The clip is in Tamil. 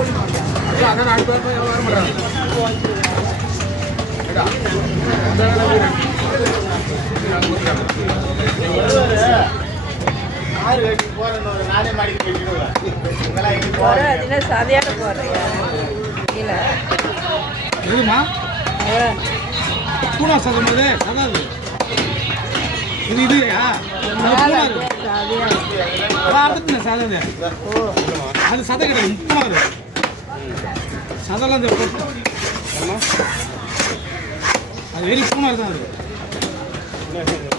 அதான் நாலு பேர் வர மாட்டாங்க. சாதியான போடுறியா இல்லை எதுமா பூனா சதம் சதாது இது இதுயா அடுத்து சதாது அது சதை கிடையாது முப்பது சதெல்லாம் அது வெறி பூனா தான் அது